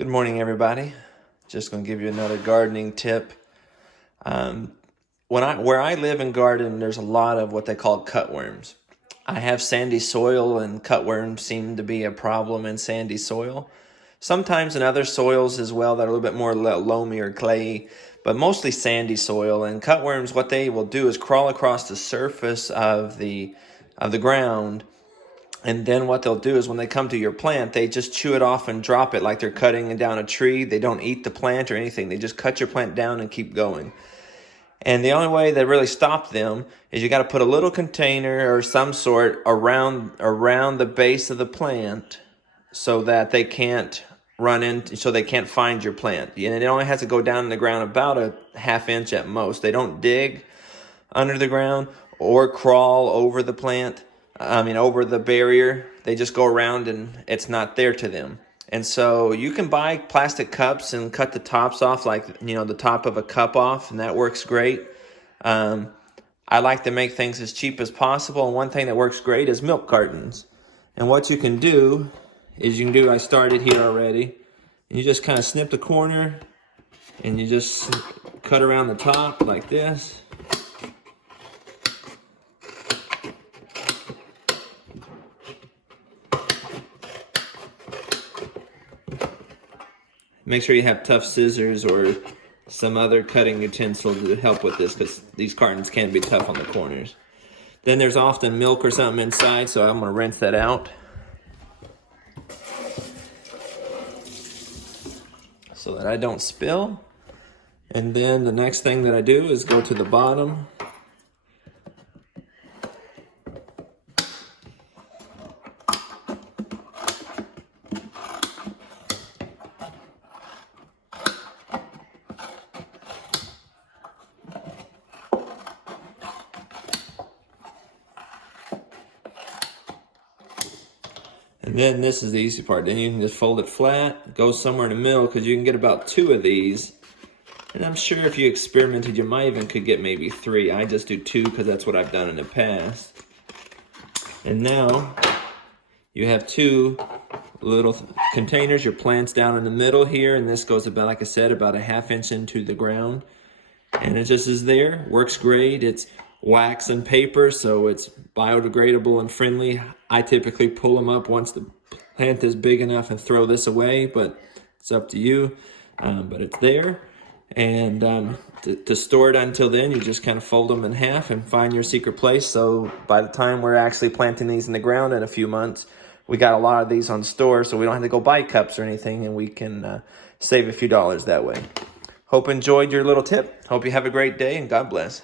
Good morning, everybody. Just going to give you another gardening tip. Where I live and garden, there's a lot of what they call cutworms. I have sandy soil, and cutworms seem to be a problem in sandy soil. Sometimes in other soils as well that are a little bit more loamy or clayey, but mostly sandy soil. And cutworms, what they will do is crawl across the surface of the ground. And then what they'll do is when they come to your plant, they just chew it off and drop it like they're cutting down a tree. They don't eat the plant or anything. They just cut your plant down and keep going. And the only way that really stop them is you got to put a little container or some sort around the base of the plant so that they can't so they can't find your plant. And it only has to go down in the ground about a ½ inch at most. They don't dig under the ground or crawl over the plant. Over the barrier. They just go around and it's not there to them. And so you can buy plastic cups and cut the tops off, like, the top of a cup off, and that works great. I like to make things as cheap as possible, and one thing that works great is milk cartons. And what you can do is I started here already, and you just kind of snip the corner, and you just cut around the top like this. Make sure you have tough scissors or some other cutting utensil to help with this, because these cartons can be tough on the corners. Then there's often milk or something inside, so I'm going to rinse that out so that I don't spill. And then the next thing that I do is go to the bottom. And then this is the easy part. Then you can just fold it flat, go somewhere in the middle, because you can get about 2 of these. And I'm sure if you experimented, you might even could get maybe 3. I just do 2 because that's what I've done in the past. And now you have 2 little containers. Your plant's down in the middle here, and this goes about, like I said, about a ½ inch into the ground. And it just is there. Works great. It's wax and paper, so it's biodegradable and friendly. I typically pull them up once the plant is big enough and throw this away, but it's up to you. But it's there. And to store it until then, you just kind of fold them in half and find your secret place. So by the time we're actually planting these in the ground in a few months, we got a lot of these on store, so we don't have to go buy cups or anything, and we can save a few dollars that way. Hope you enjoyed your little tip. Hope you have a great day, and God bless.